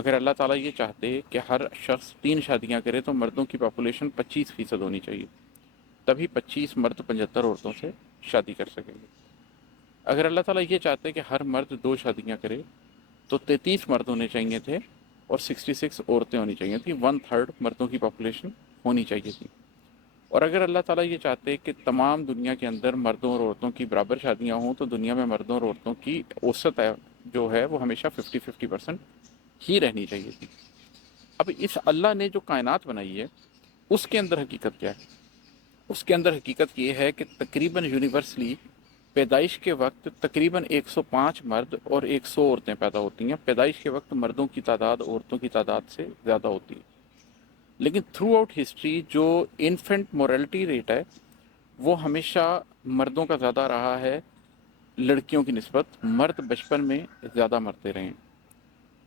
اگر اللہ تعالیٰ یہ چاہتے کہ ہر شخص 3 شادیاں کرے تو مردوں کی پاپولیشن 25% ہونی چاہیے، تبھی 25 مرد 75 عورتوں سے شادی کر سکیں گے۔ اگر اللہ تعالیٰ یہ چاہتے کہ ہر مرد 2 شادیاں کرے تو 33 مرد ہونے چاہیے تھے اور 66 عورتیں ہونی چاہیے تھیں، 1/3 مردوں کی پاپولیشن ہونی چاہیے تھی۔ اور اگر اللہ تعالیٰ یہ چاہتے کہ تمام دنیا کے اندر مردوں اور عورتوں کی برابر شادیاں ہوں تو دنیا میں مردوں اور عورتوں کی اوسط جو ہے وہ ہمیشہ 50-50% ہی رہنی چاہیے تھی۔ اب اس اللہ نے جو کائنات بنائی ہے اس کے اندر حقیقت کیا ہے؟ اس کے اندر حقیقت یہ ہے کہ تقریباً یونیورسلی پیدائش کے وقت تقریباً 105 مرد اور 100 عورتیں پیدا ہوتی ہیں۔ پیدائش کے وقت مردوں کی تعداد عورتوں کی تعداد سے زیادہ ہوتی ہے، لیکن تھرو آؤٹ ہسٹری جو انفنٹ مورٹلٹی ریٹ ہے وہ ہمیشہ مردوں کا زیادہ رہا ہے لڑکیوں کی نسبت، مرد بچپن میں زیادہ مرتے رہے ہیں۔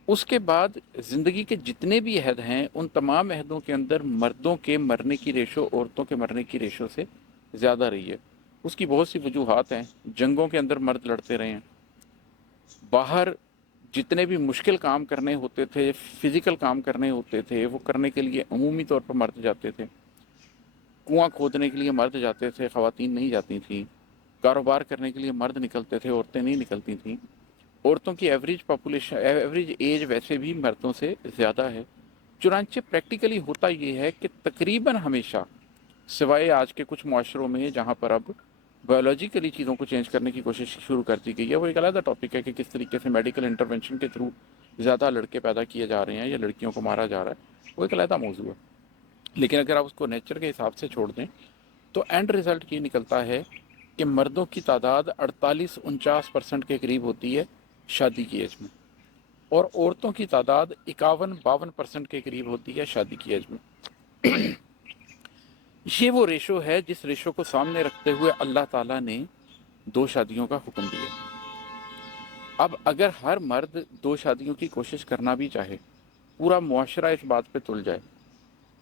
اس کے بعد زندگی کے جتنے بھی عہد ہیں ان تمام عہدوں کے اندر مردوں کے مرنے کی ریشو عورتوں کے مرنے کی ریشو سے زیادہ رہی ہے۔ اس کی بہت سی وجوہات ہیں، جنگوں کے اندر مرد لڑتے رہے ہیں، باہر جتنے بھی مشکل کام کرنے ہوتے تھے، فزیکل کام کرنے ہوتے تھے، وہ کرنے کے لیے عمومی طور پر مرد جاتے تھے۔ کنواں کھودنے کے لیے مرد جاتے تھے، خواتین نہیں جاتی تھیں۔ کاروبار کرنے کے لیے مرد نکلتے تھے، عورتیں نہیں نکلتی تھیں۔ عورتوں کی ایوریج ایج ویسے بھی مردوں سے زیادہ ہے۔ چنانچہ پریکٹیکلی ہوتا یہ ہے کہ تقریباً ہمیشہ، سوائے آج کے کچھ معاشروں میں جہاں پر اب بایولوجیکلی چیزوں کو چینج کرنے کی کوشش شروع کر دی گئی ہے، وہ ایک علیحدہ ٹاپک ہے کہ کس طریقے سے میڈیکل انٹرونشن کے تھرو زیادہ لڑکے پیدا کیے جا رہے ہیں یا لڑکیوں کو مارا جا رہا ہے، وہ ایک علیحدہ موضوع ہے۔ لیکن اگر آپ اس کو نیچر کے حساب سے چھوڑ دیں تو اینڈ رزلٹ یہ نکلتا ہے کہ مردوں کی تعداد 48-49% کے قریب ہوتی ہے شادی کی ایج میں، اور عورتوں کی تعداد 51-52% کے قریب ہوتی ہے شادی کی ایج میں۔ یہ وہ ریشو ہے جس ریشو کو سامنے رکھتے ہوئے اللہ تعالیٰ نے 2 شادیوں کا حکم دیا۔ اب اگر ہر مرد 2 شادیوں کی کوشش کرنا بھی چاہے، پورا معاشرہ اس بات پہ تل جائے،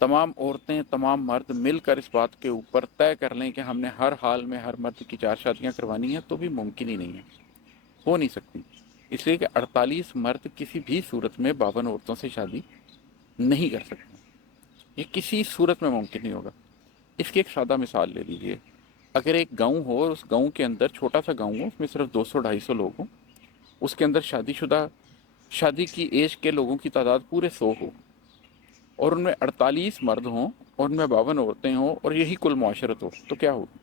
تمام عورتیں تمام مرد مل کر اس بات کے اوپر طے کر لیں کہ ہم نے ہر حال میں ہر مرد کی 4 شادیاں کروانی ہیں، تو بھی ممکن ہی نہیں ہے، ہو نہیں سکتی، اس لیے کہ 48 مرد کسی بھی صورت میں 52 عورتوں سے شادی نہیں کر سکتے، یہ کسی صورت میں ممکن نہیں ہوگا۔ اس کی ایک سادہ مثال لے لیجیے، اگر ایک گاؤں ہو اور اس گاؤں کے اندر چھوٹا سا گاؤں ہو، اس میں صرف 200-250 لوگ ہوں، اس کے اندر شادی کی ایج کے لوگوں کی تعداد پورے 100 ہو، اور ان میں 48 مرد ہوں اور ان میں 52 عورتیں ہوں اور یہی کل معاشرت ہو، تو کیا ہوگا؟